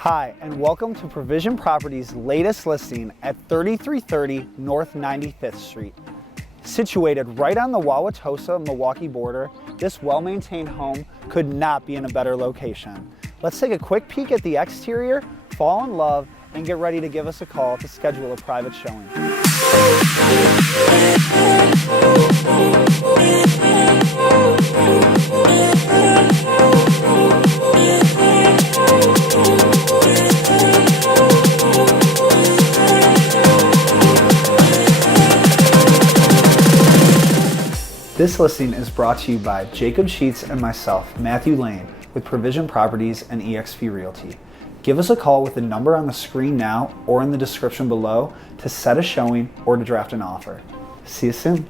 Hi, and welcome to Provision Properties' latest listing at 3330 North 95th Street. Situated right on the Wauwatosa-Milwaukee border, this well-maintained home could not be in a better location. Let's take a quick peek at the exterior, fall in love, and get ready to give us a call to schedule a private showing. This listing is brought to you by Jacob Sheets and myself, Matthew Lane, with Provision Properties and eXp Realty. Give us a call with the number on the screen now or in the description below to set a showing or to draft an offer. See you soon.